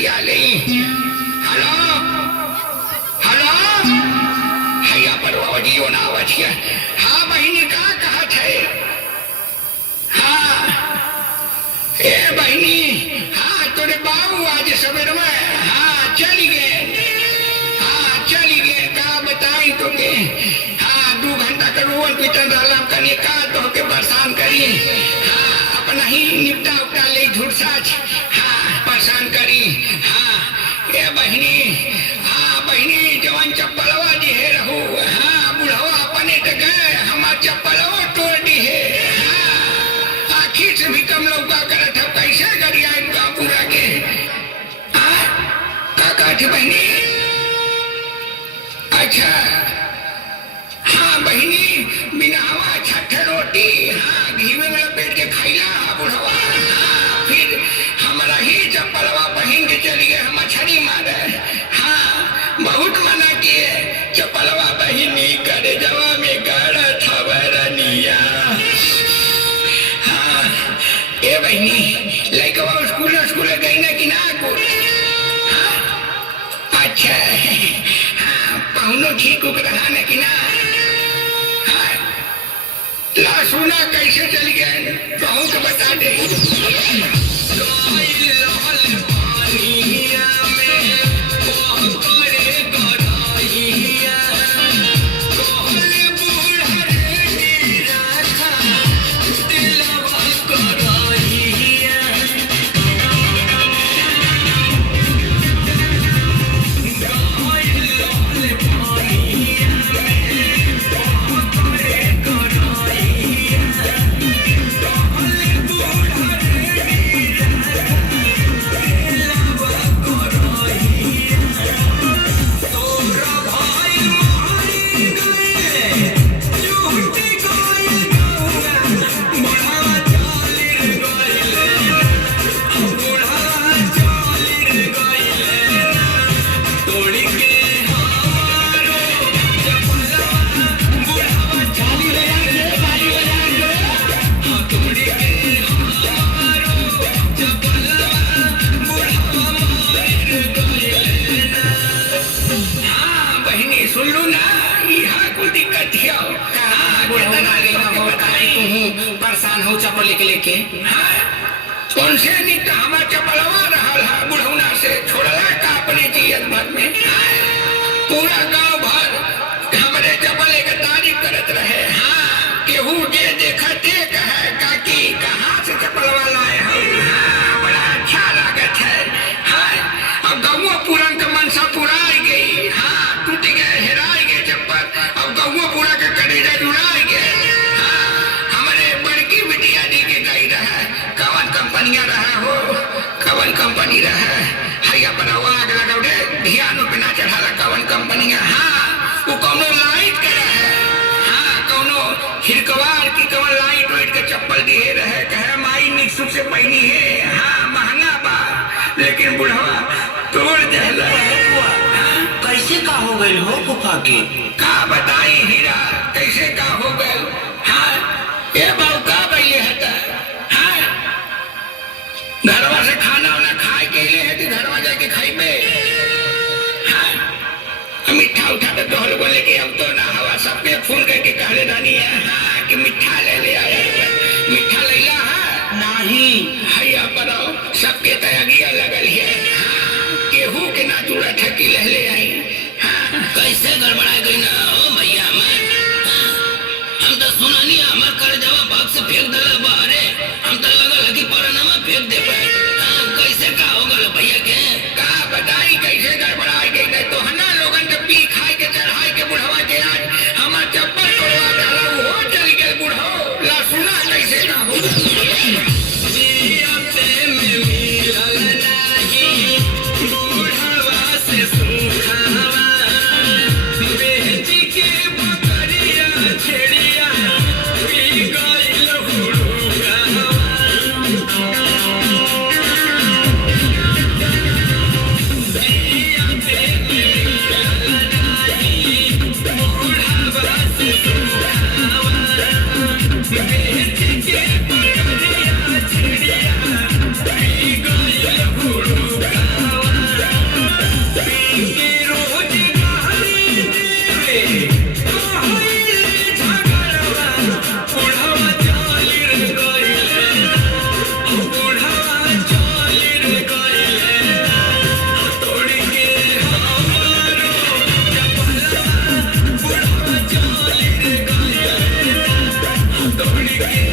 बतिया ले। Hello hello हैया पर वडियो ना आवत है। हाँ बहनी का कहत है? हाँ ए बहनी, हाँ तोरे बाबू आज सवेर में हाँ चली गए। हाँ चली गए का बताई तो के। हाँ 2 घंटा का रोवन पीटन रहला कने का तो के परेशान करी। हाँ अपना ही निपटा उपटा ले झूठ साच हाँ परेशान करी। हाँ ए बहनी, हाँ बहनी जवान चप्पलवा दी है रहू। हाँ बुढ़वा अपने तो गए हमार चप्पलवा तोड़ दी है। हाँ आखिर से भी कम लौका करत है कैसे करिया इनका पूरा के। हाँ का कहती बहनी? अच्छा हाँ बहनी बिना हवा छठ रोटी हाँ घी में लपेट के खैला बुढ़वा। हाँ फिर हमारा ही चप्पलवा पहन के चली गए हम मछली मारे। हाँ बहुत मना किए चप्पलवा बहनी करे जवा में गाड़ा था बरनिया। हाँ ए बहनी लड़कवा स्कूल गई ना कि ना को? हाँ अच्छा हाँ पहुनो ठीक उक रहा ना कि ना? हाँ ला सुना कैसे चली गए कहूँ के बता दे। परेशान हो चप्पल लेके। हाँ उनसे नहीं तो हमारा चप्पलवा रहा बुढ़ौना से छोड़ला का अपने जीवन भर में। हाँ पूरा गांव भर हमारे चप्पल के तारीफ करत रहे। हाँ केहू जे देखा देख है काकी कहाँ से चप्पलवा लाए हो। हाँ बड़ा अच्छा लागत है। हाँ अब गाँव पूरा का मनसा पूरा गई। हाँ टूट गए हेराई गए चप्पल। अब गाँव पूरा का कलेजा जुड़ाई गए। कंपनियां रहा हो कवन कंपनी रहा हैया पर आग लगाओ दे ध्यान पे ना चढ़ाला कवन कंपनियां। हाँ वो कौनो लाइट के रहे। हाँ कौनो हिरकवार की कवन लाइट वाइट के चप्पल दिए रहे कहे माई निश्चुप से पहनी है। हाँ महंगा बा लेकिन बुढ़वा तोड़ देला। कैसे का हो गए हो फूफा के? का बताई हीरा कैसे का हो गए। हाँ ये बाबू का भैया है घरवा से खाना वाना खाए के लिए है कि घरवा जाके खाइबे। हाँ मिठा उठा तो दोहल बोले कि अब तो ना हवा सबके फोन करके कहले रानी है। हाँ कि मिठा ले आया मिठा लेला है नहीं हैया पर सबके तैयारियां लगल है। हाँ केहू के ना तुड़ा ठकी ले आई। हाँ कैसे गड़बड़ा गई ना हो भैया हम तो सुना नहीं हमार कर जवा बाग से फेंक दला बाहरे। हम तो लगल कि परनमा फेंक दे पाए। कैसे का हो गल भैया के? का बताई कैसे गड़बड़ाई गई नहीं तो हना लोगन के पी खाई के चढ़ाई के बुढ़वा के आज हमार चप्पल तोड़वा डाला वो चली गए बुढ़ो। ला सुना कैसे का हो रे